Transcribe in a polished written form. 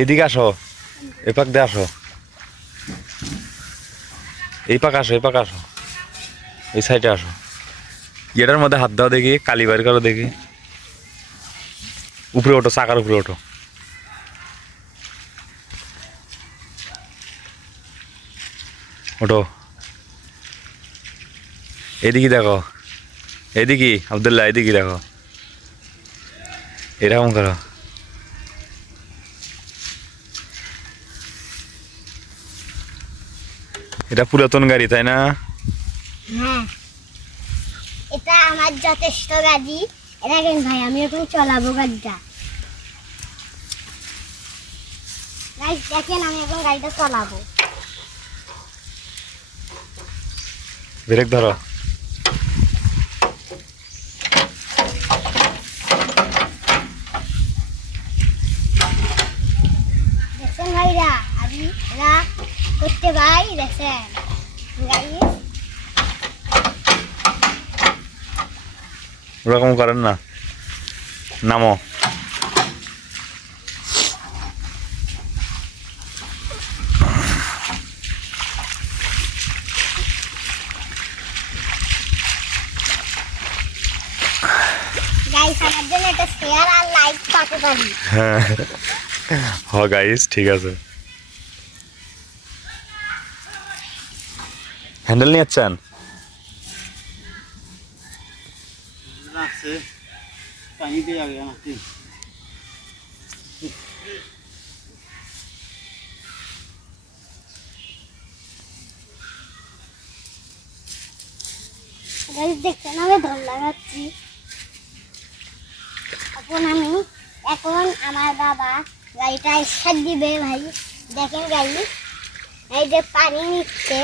এদিকে আসো, এই পাক দিয়ে আসো, এই পাক আসো, এই পাক আসো, এই সাইডে আসো। এটার মধ্যে হাত দাও দেখি, কালি বাইর করো দেখি। উপরে ওঠো, চাকার উপরে ওঠো। ওঠো, এদিকে দেখো, এদিকে আব্দুল্লাহ, এদিকে দেখো, এরকম করো। এটা পুরাতন গাড়ি তাই না? হ্যাঁ, এটা আমার যথেষ্ট গাড়ি। দেখেন ভাই, আমি এখন চালাবো গাড়িটা। গাইস দেখেন, আমি এখন গাড়িটা চালাবো। ব্রেক ধরো। দেখছেন ভাইরা, আমি এরা করতে ভাই, দেখছেন গাড়ি। ওরকম করেন না, নামো। গাইস আমার জন্য একটা শেয়ার আর লাইক পাতে পারি। হ্যাঁ, হ গাইস, ঠিক আছে। হ্যান্ডেল নিয়ে যাচ্ছেন? গাইস দেখছেন, আমি ধর লাগাচ্ছি। এখন আমার বাবা গাড়িটা স্টার্ট দিবে ভাই। দেখেন গাড়ি, এই যে পানি নিচ্ছে।